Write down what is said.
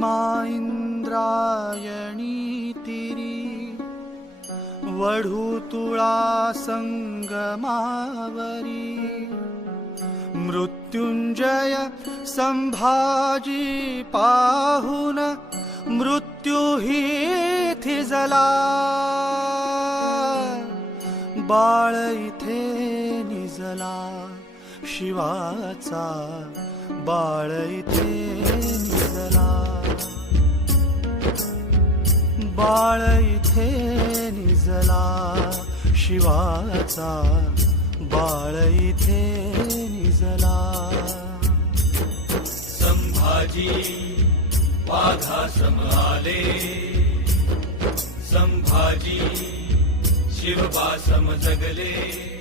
महिमा इंद्रायणी तिरी वढूतुळा संगमावरी मृत्युंजय संभाजी पाहुन मृत्यू ही थिजला बाळ इथे निजला शिवाचा बाळ इथे निजला बाळ इथे निजला शिवाचा बाळ इथे निजला संभाजी वाघासम आले संभाजी शिवबासम जगले